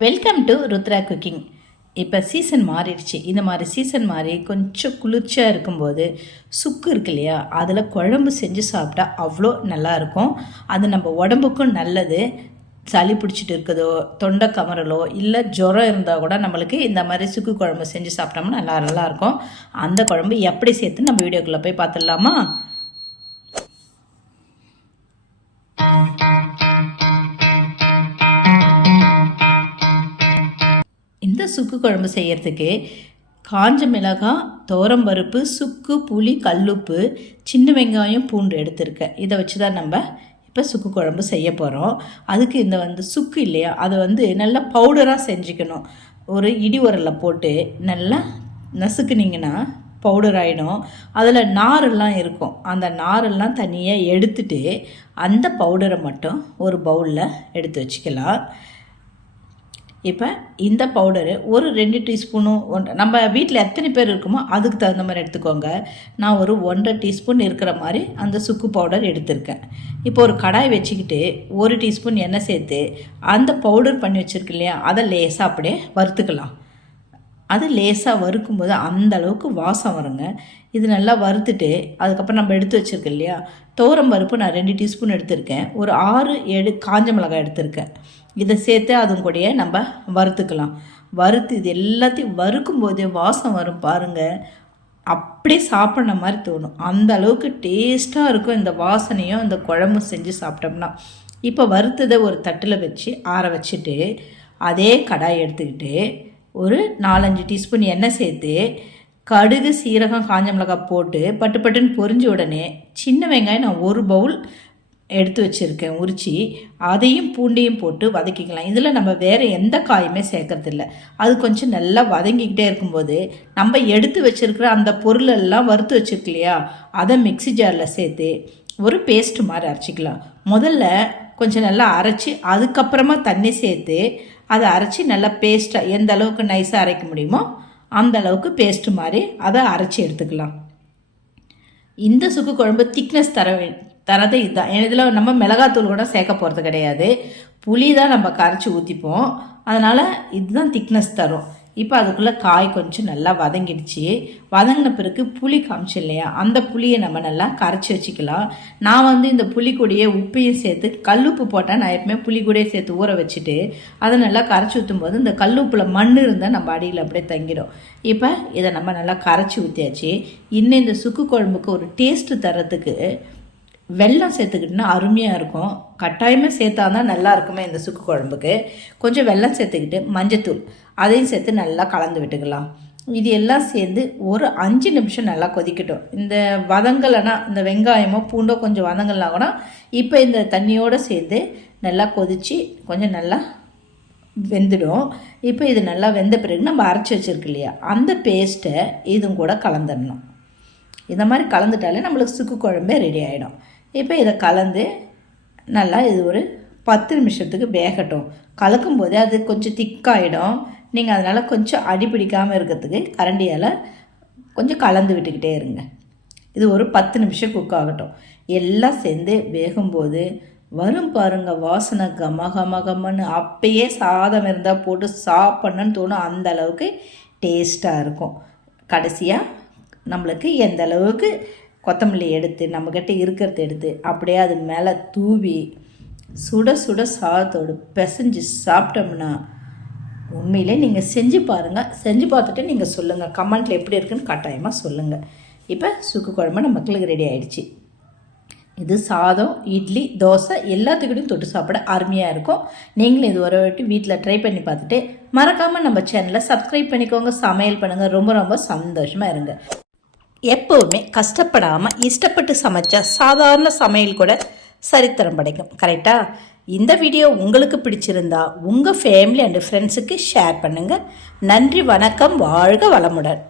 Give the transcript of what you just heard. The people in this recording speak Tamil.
வெல்கம் டு ருத்ரா குக்கிங் இப்போ சீசன் மாறிடுச்சு. இந்த மாதிரி சீசன் மாறி கொஞ்சம் குளிர்ச்சியாக இருக்கும்போது சுக்கு இருக்கு இல்லையா? அதில் குழம்பு செஞ்சு சாப்பிட்டா அவ்வளோ நல்லாயிருக்கும் அது நம்ம உடம்புக்கும் நல்லது. சளி பிடிச்சிட்டு இருக்குதோ தொண்டை கமரலோ இல்லை ஜுரம் இருந்தால் கூட நம்மளுக்கு இந்த மாதிரி சுக்கு குழம்பு செஞ்சு சாப்பிட்டோம்னா நல்லா நல்லாயிருக்கும் அந்த குழம்பு எப்படி சேர்த்து நம்ம வீடியோக்குள்ளே போய் பார்த்துடலாமா? சுக்கு குழம்பு செய்கிறதுக்கு காஞ்ச மிளகாய் தோரம்பருப்பு சுக்கு புளி கல்லுப்பு சின்ன வெங்காயம் பூண்டு எடுத்திருக்கேன் இதை வச்சு தான் நம்ம இப்போ சுக்கு குழம்பு செய்ய போகிறோம் அதுக்கு இந்த வந்து சுக்கு இல்லையா? அதை வந்து நல்லா பவுடராக செஞ்சுக்கணும். ஒரு இடி உரலில் போட்டு நல்லா நசுக்குனிங்கன்னா பவுடர் ஆகிடும் அதில் நாரெல்லாம் இருக்கும். அந்த நாரெல்லாம் தனியாக எடுத்துட்டு அந்த பவுடரை மட்டும் ஒரு பவுலில் எடுத்து வச்சுக்கலாம். இப்போ இந்த பவுடரு ஒரு ரெண்டு டீஸ்பூனும் ஒன் நம்ம வீட்டில் எத்தனை பேர் இருக்குமோ அதுக்கு தகுந்த மாதிரி எடுத்துக்கோங்க. நான் ஒரு ஒன்றரை டீஸ்பூன் இருக்கிற மாதிரி அந்த சுக்கு பவுடர் எடுத்திருக்கேன். இப்போ ஒரு கடாய் வச்சுக்கிட்டு ஒரு டீஸ்பூன் எண்ணெய் சேர்த்து அந்த பவுடர் பண்ணி வச்சுருக்கு இல்லையா அதை லேசாக அப்படியே வறுத்துக்கலாம். அது லேசாக வறுக்கும்போது அந்த அளவுக்கு வாசம் வருங்க. இது நல்லா வறுத்துட்டு அதுக்கப்புறம் நம்ம எடுத்து வச்சுருக்கோம் இல்லையா? தோரம் பருப்பு நான் ரெண்டு டீஸ்பூன் எடுத்திருக்கேன். ஒரு ஆறு ஏழு காஞ்ச மிளகாய் எடுத்திருக்கேன். இதை சேர்த்து அதுவும் கூடயே நம்ம வறுத்துக்கலாம். வறுத்து இது எல்லாத்தையும் வறுக்கும் போதே வாசம் வரும் பாருங்கள் அப்படியே சாப்பிட்ற மாதிரி தோணும். அந்த அளவுக்கு டேஸ்ட்டாக இருக்கும் இந்த வாசனையும் இந்த குழம்பு செஞ்சு சாப்பிட்டோம்னா. இப்போ வறுத்ததை ஒரு தட்டில் வச்சு ஆற வச்சுட்டு அதே கடாய் எடுத்துக்கிட்டு ஒரு நாலஞ்சு டீஸ்பூன் எண்ணெய் சேர்த்து கடுகு சீரகம் காஞ்ச மிளகாய் போட்டு பட்டு பட்டுன்னு பொரிஞ்ச உடனே சின்ன வெங்காயம் நான் ஒரு பவுல் எடுத்து வச்சுருக்கேன் உரித்து அதையும் பூண்டையும் போட்டு வதக்கிக்கலாம். இதில் நம்ம வேறு எந்த காயுமே சேர்க்கறதில்ல. அது கொஞ்சம் நல்லா வதங்கிக்கிட்டே இருக்கும்போது நம்ம எடுத்து வச்சுருக்கிற அந்த பொருளெல்லாம் வறுத்து வச்சுருக்கு இல்லையா? அதை மிக்சி ஜாரில் சேர்த்து ஒரு பேஸ்ட் மாதிரி அரைச்சிக்கலாம். முதல்ல கொஞ்சம் நல்லா அரைச்சி அதுக்கப்புறமா தண்ணி சேர்த்து அதை அரைச்சி நல்லா பேஸ்ட்டாக எந்த அளவுக்கு நைஸாக அரைக்க முடியுமோ அந்த அளவுக்கு பேஸ்ட்டு மாதிரி அதை அரைச்சி எடுத்துக்கலாம். இந்த சுக்கு குழம்பு திக்னஸ் தர தரது இதுதான். இதில் நம்ம மிளகாத்தூள் கூட சேர்க்க போகிறது கிடையாது. புளி தான் நம்ம கரைச்சி ஊற்றிப்போம் அதனால் இதுதான் திக்னஸ் தரும். இப்போ அதுக்குள்ளே காய் கொஞ்சம் நல்லா வதங்கிடுச்சு. வதங்கின பிறகு புளி காமிச்சு இல்லையா? அந்த புளியை நம்ம நல்லா கரைச்சி வச்சுக்கலாம். நான் வந்து இந்த புளி கூடையே உப்பையும் சேர்த்து கல்லுப்பு போட்டால் நான் எப்பவுமே புளி கூடையே சேர்த்து ஊற வச்சுட்டு அதை நல்லா கரைச்சி ஊற்றும் போது இந்த கல்லுப்பில் மண் இருந்தால் நம்ம அடியில் அப்படியே தங்கிடும். இப்போ இதை நம்ம நல்லா கரைச்சி ஊற்றியாச்சு இன்னும் இந்த சுக்கு குழம்புக்கு ஒரு டேஸ்ட்டு தரத்துக்கு வெல்லம் சேர்த்துக்கிட்டோன்னா அருமையாக இருக்கும். கட்டாயமாக சேர்த்தா தான் நல்லா இருக்குமே இந்த சுக்கு குழம்புக்கு. கொஞ்சம் வெல்லம் சேர்த்துக்கிட்டு மஞ்சத்தூள் அதையும் சேர்த்து நல்லா கலந்து விட்டுக்கலாம். இது எல்லாம் சேர்ந்து ஒரு அஞ்சு நிமிஷம் நல்லா கொதிக்கட்டும். இந்த வதங்கலைனா இந்த வெங்காயமோ பூண்டோ கொஞ்சம் வதங்கலாம் கூட இப்போ இந்த தண்ணியோடு சேர்ந்து நல்லா கொதித்து கொஞ்சம் நல்லா வெந்துடும். இப்போ இது நல்லா வெந்த பிறகு நம்ம அரைச்சி வச்சுருக்கு இல்லையா? அந்த பேஸ்ட்டை இதுவும் கூட கலந்துடணும் இந்த மாதிரி கலந்துட்டாலே நம்மளுக்கு சுக்கு குழம்பே ரெடி ஆகிடும் இப்போ இதை கலந்து நல்லா இது ஒரு பத்து நிமிஷத்துக்கு வேகட்டும். கலக்கும் போதே அது கொஞ்சம் திக்காயிடும். நீங்கள் அதனால் கொஞ்சம் அடி பிடிக்காமல் இருக்கிறதுக்கு கரண்டியால் கொஞ்சம் கலந்து விட்டுக்கிட்டே இருங்க. இது ஒரு பத்து நிமிஷம் குக் ஆகட்டும். எல்லாம் சேர்ந்து வேகும்போது வரும் பாருங்க வாசனை கம கம கமன்னு அப்பயே சாதம் இருந்தால் போட்டு சாப்பிட்ணுன்னு தோணும். அந்த அளவுக்கு டேஸ்ட்டாக இருக்கும். கடைசியாக நம்மளுக்கு எந்த அளவுக்கு கொத்தமல்லி எடுத்து நம்மக்கிட்ட இருக்கிறத எடுத்து அப்படியே அது மேலே தூவி சுட சுட சாதத்தோடு பிசைஞ்சு சாப்பிட்டோம்னா உண்மையிலே நீங்கள் செஞ்சு பாருங்கள் செஞ்சு பார்த்துட்டு நீங்கள் சொல்லுங்கள் கமெண்ட்டில் எப்படி இருக்குன்னு கட்டாயமாக சொல்லுங்கள் இப்போ சுக்கு குழம்பு நம்ம மக்களுக்கு ரெடி ஆகிடுச்சு இது சாதம் இட்லி தோசை எல்லாத்துக்கிட்டையும் தொட்டு சாப்பிட அருமையாக இருக்கும். நீங்களும் இது ஒரு வாட்டி வீட்டில் ட்ரை பண்ணி பார்த்துட்டு மறக்காமல் நம்ம சேனலை சப்ஸ்கிரைப் பண்ணிக்கோங்க. சமையல் பண்ணுங்கள் ரொம்ப ரொம்ப சந்தோஷமாக இருங்க. எப்போவுமே கஷ்டப்படாமல் இஷ்டப்பட்டு சமைச்சா சாதாரண சமையல் கூட சரித்திரம் படைக்கும். கரெக்டாக இந்த வீடியோ உங்களுக்கு பிடிச்சிருந்தா உங்கள் ஃபேமிலி அண்டு ஃப்ரெண்ட்ஸுக்கு ஷேர் பண்ணுங்கள் நன்றி வணக்கம் வாழ்க வளமுடன்.